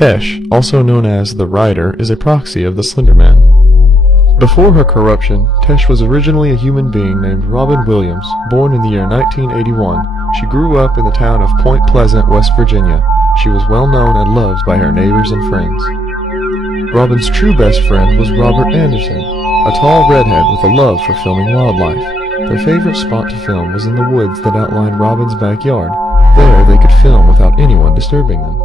Tessh, also known as the Rider, is a proxy of the Slender Man. Before her corruption, Tessh was originally a human being named Robin Williams, born in the year 1981. She grew up in the town of Point Pleasant, West Virginia. She was well known and loved by her neighbors and friends. Robin's true best friend was Robert Anderson, a tall redhead with a love for filming wildlife. Their favorite spot to film was in the woods that outlined Robin's backyard. There they could film without anyone disturbing them.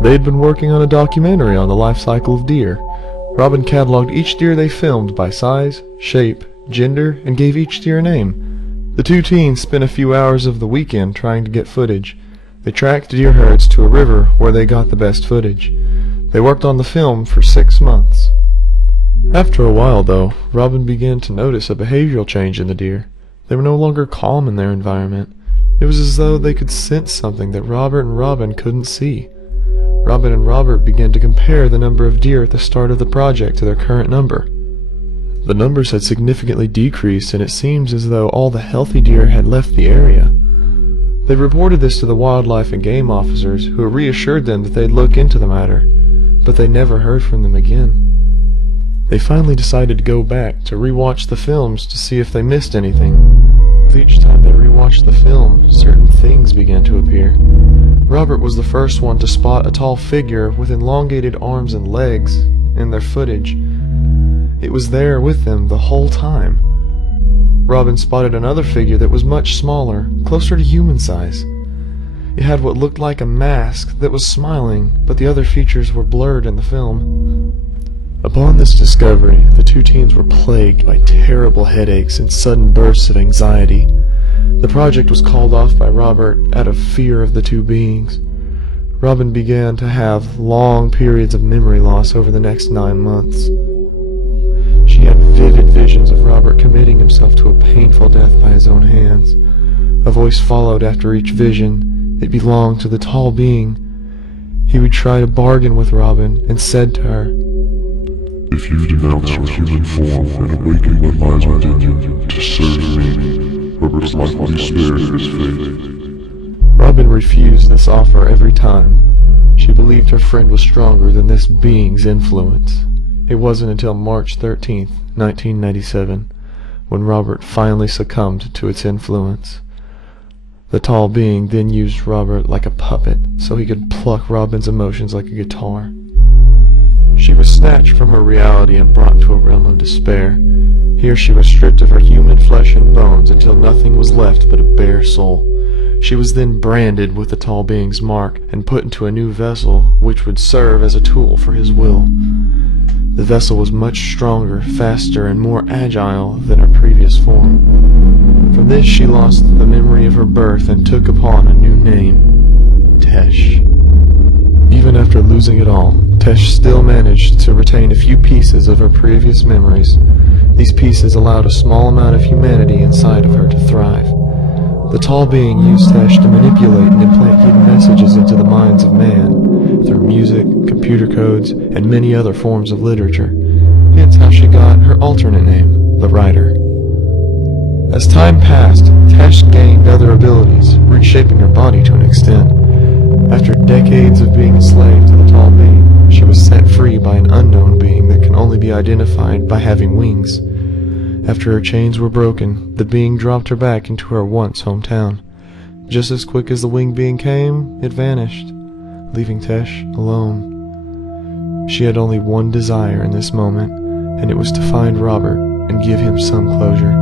They had been working on a documentary on the life cycle of deer. Robin cataloged each deer they filmed by size, shape, gender, and gave each deer a name. The two teens spent a few hours of the weekend trying to get footage. They tracked deer herds to a river where they got the best footage. They worked on the film for 6 months. After a while, though, Robin began to notice a behavioral change in the deer. They were no longer calm in their environment. It was as though they could sense something that Robert and Robin couldn't see. Robin and Robert began to compare the number of deer at the start of the project to their current number. The numbers had significantly decreased, and it seems as though all the healthy deer had left the area. They reported this to the wildlife and game officers, who reassured them that they'd look into the matter, but they never heard from them again. They finally decided to go back to rewatch the films to see if they missed anything. With each time they rewatched the film, certain things began to appear. Robert was the first one to spot a tall figure with elongated arms and legs in their footage. It was there with them the whole time. Robin spotted another figure that was much smaller, closer to human size. It had what looked like a mask that was smiling, but the other features were blurred in the film. Upon this discovery, the two teens were plagued by terrible headaches and sudden bursts of anxiety. The project was called off by Robert out of fear of the two beings. Robin began to have long periods of memory loss over the next 9 months. She had vivid visions of Robert committing himself to a painful death by his own hands. A voice followed after each vision. It belonged to the tall being. He would try to bargain with Robin and said to her, "If you denounce your human form and awaken what lies within you to serve me, Robert's life will be spared his fate." Robin refused this offer every time. She believed her friend was stronger than this being's influence. It wasn't until March 13th, 1997, when Robert finally succumbed to its influence. The tall being then used Robert like a puppet so he could pluck Robin's emotions like a guitar. She was snatched from her reality and brought to a realm of despair. Here she was stripped of her human flesh and bones until nothing was left but a bare soul. She was then branded with the tall being's mark and put into a new vessel which would serve as a tool for his will. The vessel was much stronger, faster, and more agile than her previous form. From this she lost the memory of her birth and took upon a new name, Tessh. Even after losing it all, Tessh still managed to retain a few pieces of her previous memories. These pieces allowed a small amount of humanity inside of her to thrive. The tall being used Tessh to manipulate and implant hidden messages into the minds of man, through music, computer codes, and many other forms of literature. Hence how she got her alternate name, the Rider. As time passed, Tessh gained other abilities, reshaping her body to an extent. After decades of being a slave to the tall being, she was set free by an unknown being that can only be identified by having wings. After her chains were broken, the being dropped her back into her once hometown. Just as quick as the winged being came, it vanished, leaving Tessh alone. She had only one desire in this moment, and it was to find Robert and give him some closure.